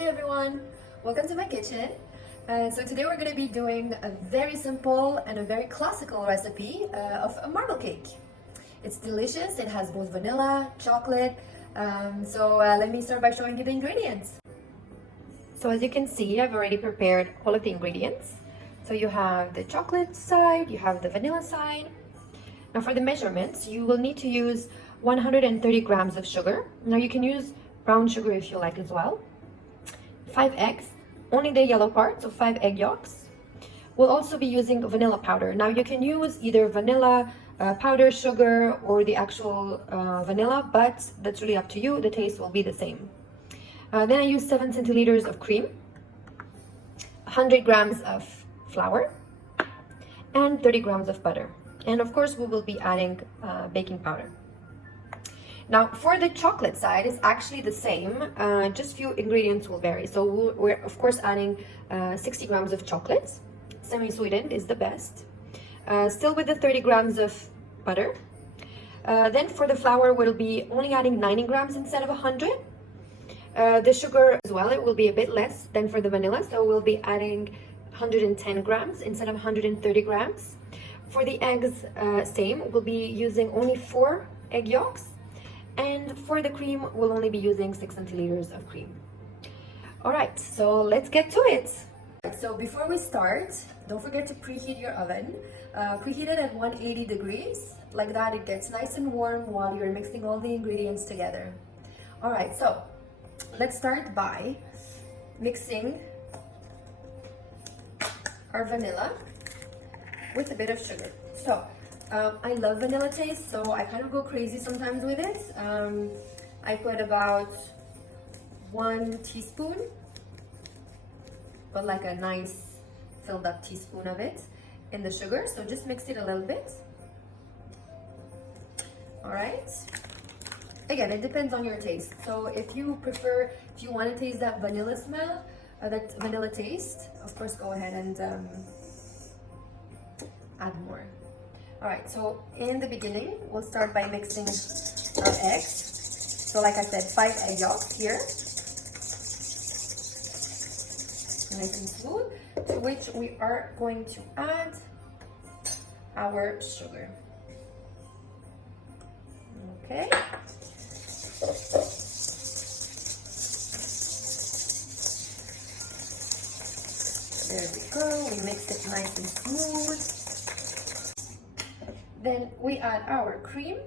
Hi everyone, welcome to my kitchen. So today we're going to be doing a very simple and a very classical recipe of a marble cake. It's delicious, it has both vanilla, chocolate, let me start by showing you the ingredients. So as you can see, I've already prepared all of the ingredients. So you have the chocolate side, you have the vanilla side. Now for the measurements, you will need to use 130 grams of sugar. Now you can use brown sugar if you like as well. 5 eggs, only the yellow part, so 5 egg yolks. We'll also be using vanilla powder. Now you can use either vanilla powder, sugar, or the actual vanilla, but that's really up to you. The taste will be the same. Then I use 7 centiliters of cream, 100 grams of flour, and 30 grams of butter. And of course, we will be adding baking powder. Now, for the chocolate side, it's actually the same, just few ingredients will vary. So we're of course adding 60 grams of chocolate. Semi-sweetened is the best. Still with the 30 grams of butter. Then for the flour, we'll be only adding 90 grams instead of 100. The sugar as well, it will be a bit less than for the vanilla. So we'll be adding 110 grams instead of 130 grams. For the eggs, same, we'll be using only 4 egg yolks. And for the cream, we'll only be using 6 centiliters of cream. All right, so let's get to it. So before we start, don't forget to preheat your oven. Preheat it at 180 degrees. Like that, it gets nice and warm while you're mixing all the ingredients together. All right, so let's start by mixing our vanilla with a bit of sugar. So I love vanilla taste, so I kind of go crazy sometimes with it. I put about 1 teaspoon, but like a nice filled up teaspoon of it in the sugar. So just mix it a little bit. All right. Again, it depends on your taste. So if you want to taste that vanilla smell, that vanilla taste, of course, go ahead and add more. All right, so in the beginning, we'll start by mixing our eggs. So like I said, 5 egg yolks here. Nice and smooth, to which we are going to add our sugar. Okay. There we go, we mix it nice and smooth. Then we add our cream.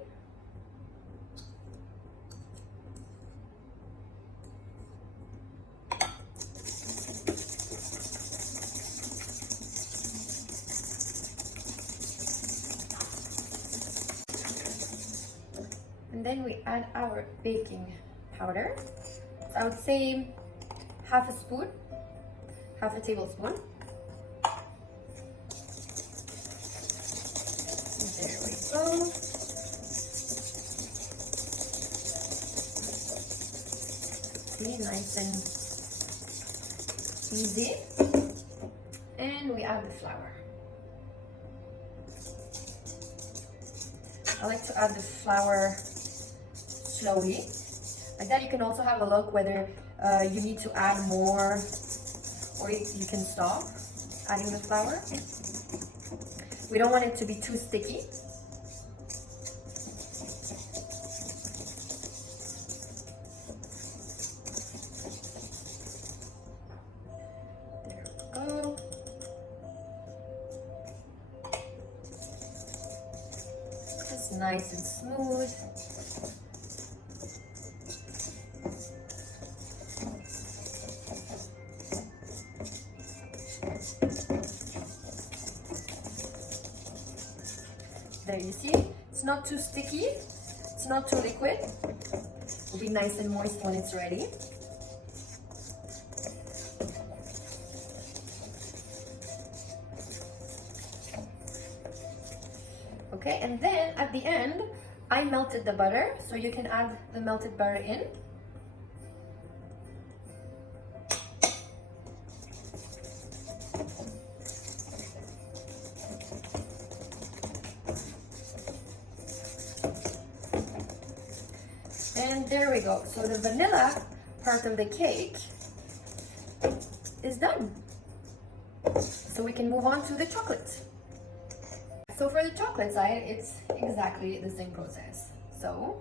And then we add our baking powder. So I would say half a tablespoon. There we go. See, nice and easy. And we add the flour. I like to add the flour slowly. Like that, you can also have a look whether you need to add more or you can stop adding the flour. We don't want it to be too sticky. There we go. Just nice and smooth. There you see, it's not too sticky, it's not too liquid. It'll be nice and moist when it's ready. Okay, and then at the end, I melted the butter, so you can add the melted butter in. And there we go. So the vanilla part of the cake is done. So we can move on to the chocolate. So for the chocolate side, it's exactly the same process. So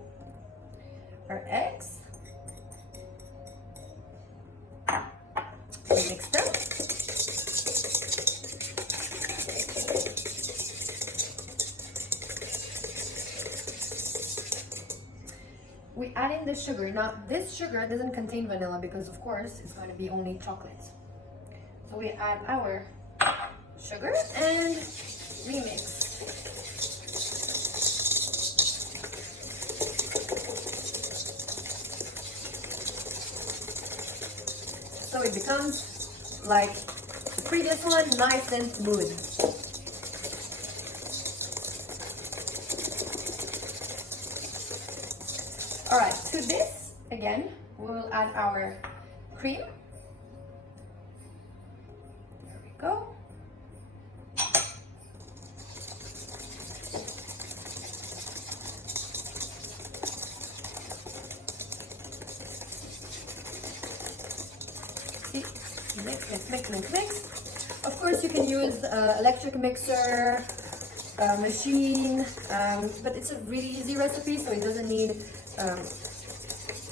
our eggs, we mix them. We add in the sugar. Now this sugar doesn't contain vanilla because of course it's going to be only chocolate. So we add our sugar and remix. So it becomes like the previous one, nice and smooth. All right, to this, again, we'll add our cream. There we go. See, mix. Of course, you can use electric mixer, machine, but it's a really easy recipe, so it doesn't need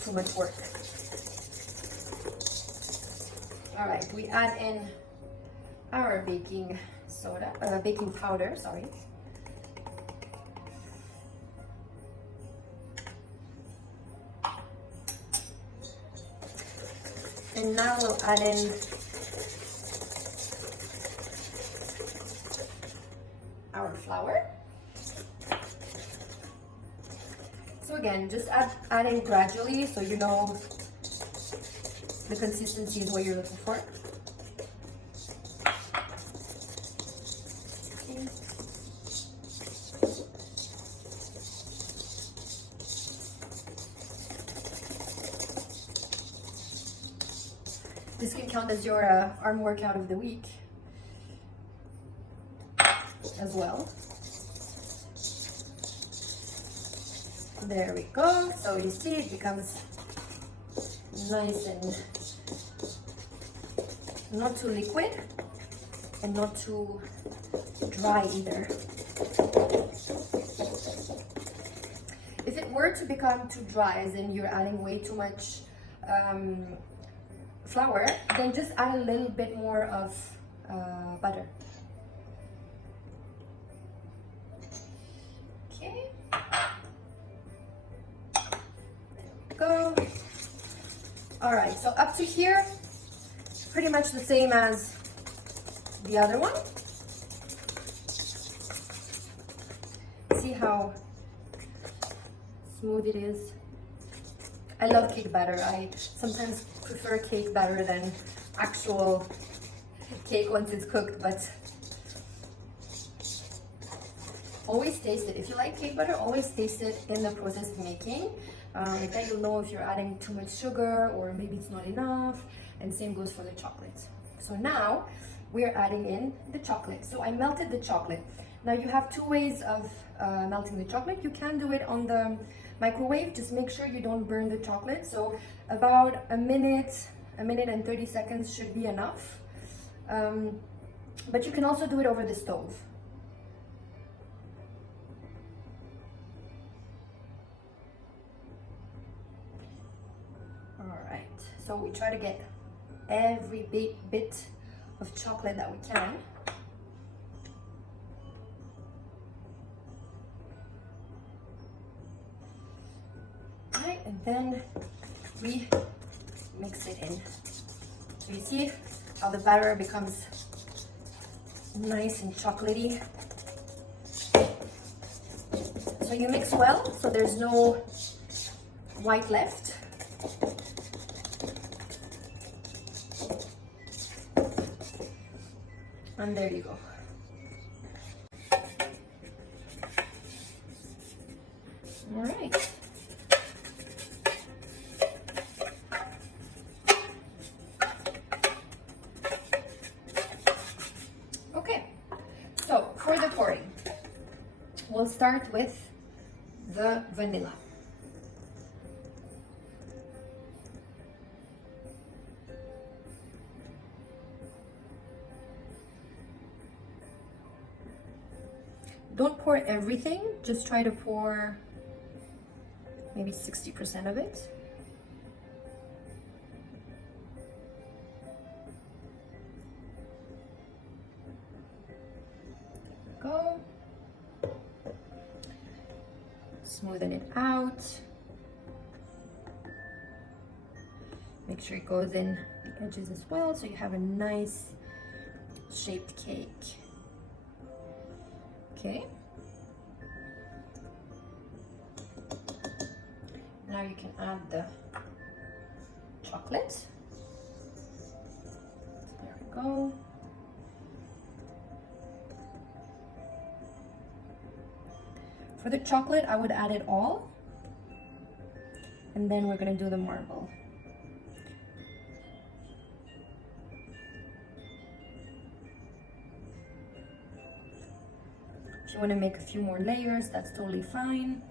too much work. All right, we add in our baking powder, sorry. And now we'll add in our flour. So again, just add in gradually so you know the consistency is what you're looking for. Okay. This can count as your arm workout of the week as well. There we go. So you see it becomes nice and not too liquid and not too dry either. If it were to become too dry, as in you're adding way too much flour, then just add a little bit more of butter. Okay. Go. All right, so up to here, pretty much the same as the other one. See how smooth it is? I love cake batter. I sometimes prefer cake batter than actual cake once it's cooked, but always taste it. If you like cake batter, always taste it in the process of making. Like that you'll know if you're adding too much sugar or maybe it's not enough, and same goes for the chocolate. So now we're adding in the chocolate. So I melted the chocolate. Now you have two ways of melting the chocolate. You can do it on the microwave. Just make sure you don't burn the chocolate. So about a minute and 30 seconds should be enough. But you can also do it over the stove. So we try to get every bit of chocolate that we can. Right, and then we mix it in. So you see how the batter becomes nice and chocolatey. So you mix well, so there's no white left. And there you go. All right. Okay, so for the pouring, we'll start with the vanilla. Don't pour everything, just try to pour maybe 60% of it. Go. Smoothen it out. Make sure it goes in the edges as well, so you have a nice shaped cake. Okay. Now you can add the chocolate. There we go. For the chocolate, I would add it all. And then we're gonna do the marble. If you want to make a few more layers, that's totally fine.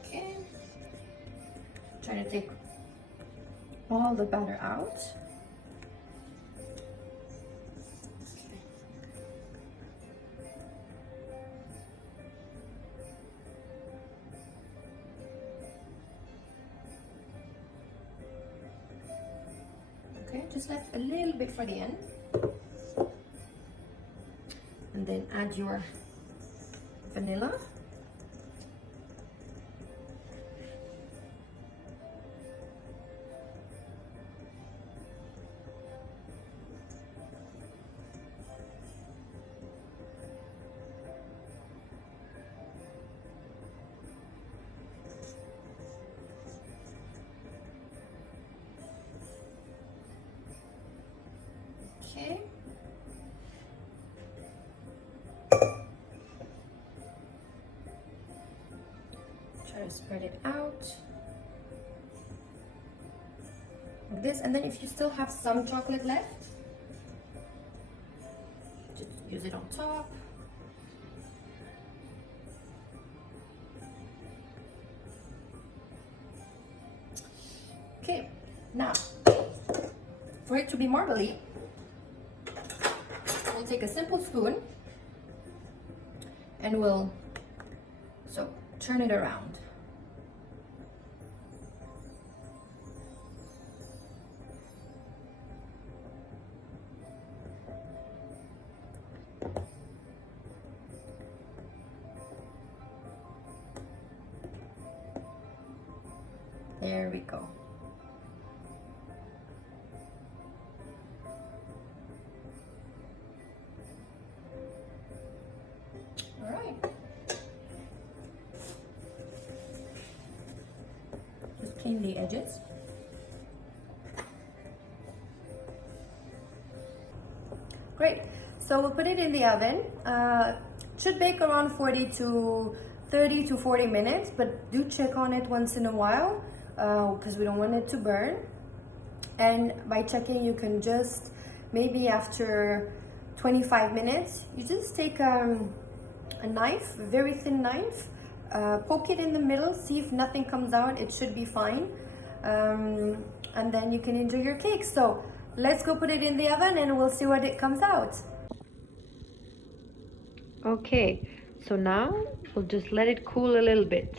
Okay. Try to take all the batter out. Okay, just left a little bit for the end. And then add your vanilla. Okay. Try to spread it out like this, and then if you still have some chocolate left, just use it on top. Okay, now for it to be marbly, we'll take a simple spoon and we'll turn it around. There we go. All right. Just clean the edges. Great. So we'll put it in the oven. Should bake around 30 to 40 minutes, but do check on it once in a while because we don't want it to burn. And by checking, you can just maybe after 25 minutes, you just take a knife, a very thin knife, poke it in the middle, see if nothing comes out. It should be fine. And then you can enjoy your cake. So let's go put it in the oven and we'll see what it comes out. Okay, so now we'll just let it cool a little bit.